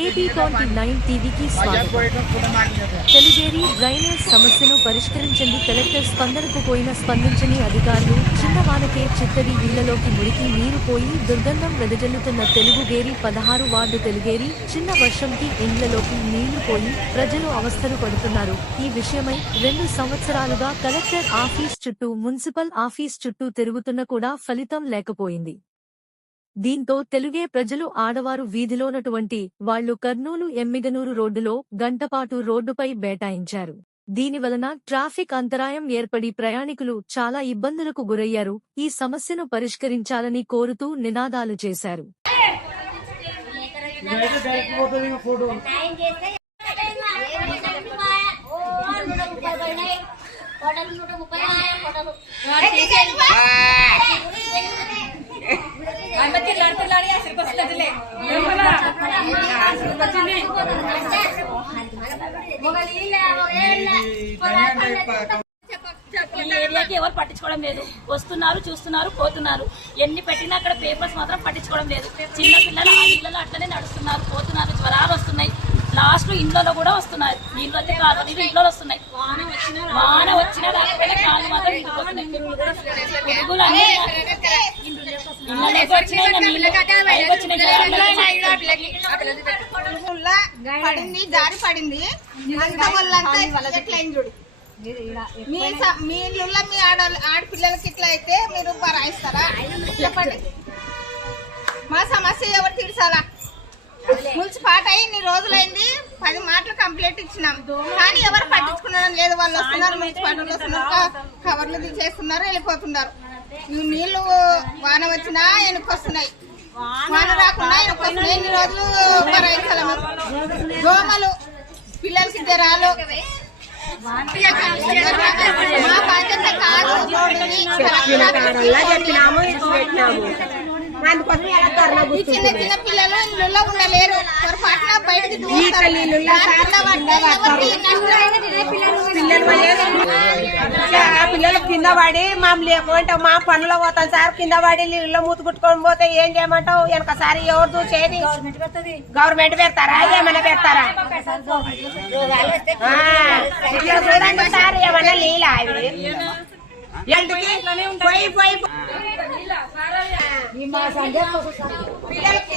AP twenty nine టీవీకి స్వాగతం. Drainage సమస్యను పరిష్కరించండి. కలెక్టర్ స్పందనకు పోయిన స్పందించని అధికారులు చిన్న వానకే చిత్తడి ఇళ్ళలోకి మురికి నీరు పోయి దుర్గంధం వెదజల్లుతున్న తెలుగుగేరి పదహారు వార్డు తెలుగేరి చిన్న వర్షంకి ఇండ్లలోకి నీళ్ళు పోయి ప్రజలు అవస్థలు పడుతున్నారు. ఈ విషయమై రెండు సంవత్సరాలుగా కలెక్టర్ ఆఫీస్ చుట్టూ మున్సిపల్ ఆఫీస్ చుట్టూ తిరుగుతున్న కూడా ఫలితం లేకపోయింది. దీంతో తెలుగే ప్రజలు ఆడవారు వీధిలోనటువంటి వాళ్ళు కర్నూలు ఎమ్మిగనూరు రోడ్డులో గంటపాటు రోడ్డుపై బేటాయించారు. దీనివలన ట్రాఫిక్ అంతరాయం ఏర్పడి ప్రయాణికులు చాలా ఇబ్బందులకు గురయ్యారు. ఈ సమస్యను పరిష్కరించాలని కోరుతూ నినాదాలు చేశారు. ఇదైతే డైరెక్ట్ ముప్పై ఇంకా ఈ ఏరియాకి ఎవరు పట్టించుకోవడం లేదు. వస్తున్నారు చూస్తున్నారు పోతున్నారు. ఎన్ని పెట్టినా అక్కడ పేపర్స్ మాత్రం పట్టించుకోవడం లేదు. చిన్న పిల్లలు ఆ పిల్లలు అట్లనే నడుస్తున్నారు. పోతున్నారు జ్వరాలు వస్తున్నాయి. లాస్ట్ ఇంట్లో కూడా వస్తున్నాయి నీళ్ళు అయితే కాదు నీళ్ళు ఇంట్లో వస్తున్నాయి. వాన వచ్చినా రాకపోయినా కాళ్ళు మాత్రం పురుగులు అన్నీ పడింది జారి పడింది. చూడు. మీ మీ ఇల్లుల్లో మీ ఆడ ఆడపిల్లలకి ఇట్లా అయితే మీరు రాయిస్తారా చెప్పండి. మా సమస్య ఎవరు తీర్చాలా? మున్సిపాట్ అయ్యి ఇన్ని రోజులైంది. పది మాటలు కంప్లైంట్ ఇచ్చినాం. కానీ ఎవరు పట్టించుకునడం లేదు వాళ్ళు వస్తున్నారు మున్సిపాలిటీ వస్తున్నారు క- కవర్లు తీసేస్తున్నారు వెళ్ళిపోతున్నారు. ఈ నీళ్ళు వాన వచ్చినా వెనుకొస్తున్నాయి వాన రాకుండా వెనుకొస్తున్నాయి ఇన్ని రోజులు భరించాలి మరి. దోమలు పిల్లలకి జ్వరాలు మా బాధ్యత కాదు. చెప్పినాము అందుకోసం ఎలా ఈ చిన్న చిన్న పిల్లలు ఇల్లులో ఉండలేరు. పొరపాటున బయటికి దూకుతారు. పిల్లలు కింద పడి లేకుంటే మా పనులు పోతాం సార్. కింద పడి ఇల్లు మూతి కుట్టుకొని పోతే ఏం చేయమంటావు? వెనకసారి ఎవరు చూసేది? గవర్నమెంట్ పెడతారా? ఏమైనా పెడతారా? చూడండి సార్ ఏమన్నా నీళ్ళ అవి ఎందుకు? పోయి పోయి. పిల్లలకి